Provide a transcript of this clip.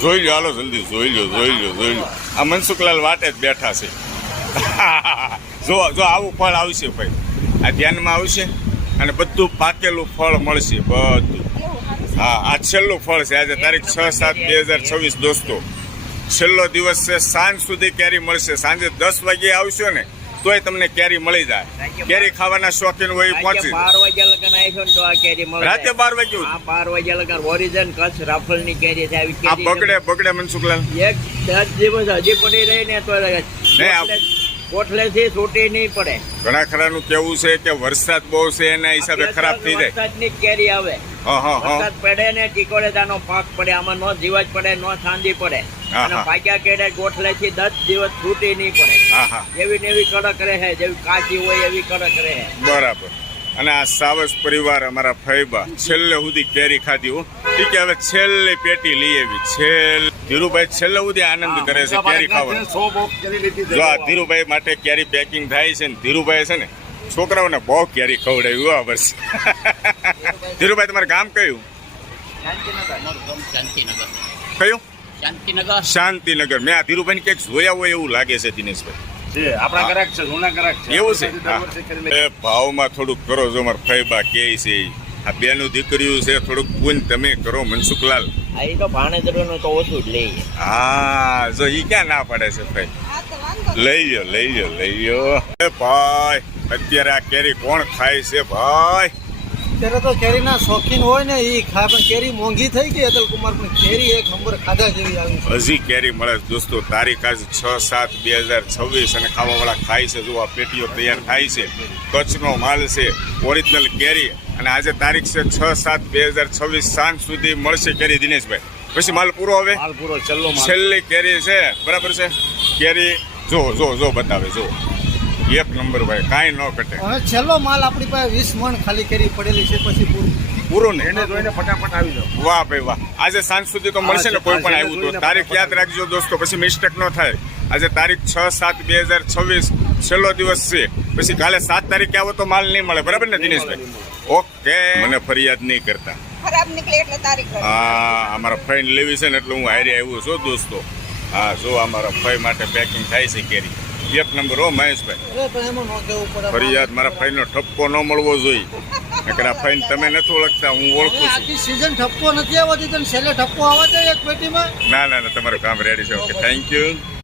જોઈ લો, હાલો જલ્દી જોઈ લો. આ મનસુખલાલ વાટે જ બેઠા છે. જો આવું ફળ આવશે ભાઈ, આ ધ્યાનમાં આવશે અને બધું પાકેલું ફળ મળશે બધું. હા, આ છેલ્લું ફળ છે. આજે તારીખ 6/7/2026 દોસ્તો, છેલ્લો દિવસ છે. સાંજ સુધી કેરી મળશે. સાંજે 10 વાગે આવશો ને તોય તમને કેરી મળી જાય. કેરી ખાવાના શોખીન હોય પહોંચી 12 વાગ્યા લગન આવીશો ને તો આ કેરી મળે. રાતે 12 વાગે 12 વાગ્યા લગન ઓરિજિનલ કચ્છ રાફલની કેરી છે. આવી આ બગડે મનસુખલાલ. એક 10 દિવસ હજી પડી રહી ને તો કોઠલેથી છૂટી નહીં પડે. ઘણા ખરાનું કેવું છે કે વરસાદ બહુ છે એના હિસાબે ખરાબ થઈ જાય. વરસાદની કેરી આવે. વરસાદ પડે ને ટીકોડેદાનો પાક પડે, આમાં નો જીવાજ પડે, નો સાંજી પડે અને પાક્યા કેડે ગોઠલેથી 10 દિવસ છૂટી નહીં પડે. એવી ને એવી કડક રહે, જેવી કાચી હોય એવી કડક રહે. બરાબર. અને આ સાવસ પરિવાર અમારા ફૈબા છેલ્લે સુધી કેરી ખાધી હો. ઠીક છે, હવે છેલ્લી પેટી લઈ આવી. ધીરુભાઈ છેલ્લે સુધી આનંદ કરે છે કેરી ખાવાનો. જો આ ધીરુભાઈ માટે કેરી પેકિંગ થાય છે ને ધીરુભાઈ છે ને છોકરાઓને બહુ કેરી ખવડાવ્યું આ વર્ષે. ધીરુભાઈ તમારું ગામ કયું? કયું? શાંતિનગર. મેં આ ધીરુભાઈ કંઈક જોયા હોય એવું લાગે છે દિનેશભાઈ. આપણા ગ્રાહક છે, જૂના ગ્રાહક છે. એવું છે? ભાવમાં થોડુંક કરો. જો મારા ફૈબા કે છે આ બેનું દીકરીઓ છે, થોડુંક પૂન તમે કરો મનસુખલાલ. એ તો ભાણેજરોનું તો ઓછું જ લઈએ. હા, જો ઈ ક્યાં ના પડે છે ભાઈ. લઈ લ્યો. ભાઈ અત્યારે આ કેરી કોણ ખાય છે ભાઈ? અત્યારે તો કેરીના શોખીન હોય ને એ ખાય, પણ કેરી મોંઘી થઈ ગઈ અતુલ કુમાર, પણ કેરી એક નંબર ખાધા જેવી આવી છે. હજી કેરી મળે દોસ્તો. તારીખ આજ 6/7/2026 અને ખાવાવાળા ખાય છે. જો આ પેટીઓ તૈયાર થાય છે, કચ્છનો માલ છે, ઓરિજિનલ કેરી. અને આજે તારીખ છે 6/7/2026 સાંજ સુધી મળશે કેરી દિનેશભાઈ. પછી માલ પૂરો હવે? માલ પૂરો, છેલ્લી કેરી છે. બરાબર છે. કેરી જો બતાવે. જો એક નંબર ભાઈ, કાંઈ ન ઘટે. હવે છેલ્લો માલ આપણી પાસે 20 મણ ખાલી કેરી પડેલી છે, પછી પૂરો ને એને જોઈને ફટાફટ આવી જાઓ. વાહ ભાઈ વાહ. આજે સાંજ સુધી તો મળશે ને કોઈ પણ આવ્યું તો. તારીખ યાદ રાખજો દોસ્તો, પછી મિસ્ટેક ન થાય. આજે તારીખ 6/7/2026 છેલ્લો દિવસ છે. પછી કાલે 7 તારીખે આવો તો માલ નહીં મળે. બરાબર ને દિનેશભાઈ? ઓકે, મને ફરિયાદ નહીં કરતા. ખરાબ નીકળે એટલે તારીખ. હા, અમારા ફાઈન લેવી છે ને એટલે હું હારે આવ્યો છું દોસ્તો. હા, જો અમારા ફાઈ માટે પેકિંગ થાય છે કેરી. એક નંબર હો મહેશભાઈ. ફરિયાદ મારા ફાઈનો ઠપકો ન મળવો જોઈએ. નકર આ ફાઈન તમે નથી ઓળખતા, હું ઓળખું છું. આખી સીઝન ઠપકો નથી આવતી, છેલ્લે ઠપકો આવે છે એક પેટીમાં. ના તમારું કામ રેડી છે. Okay, thank you.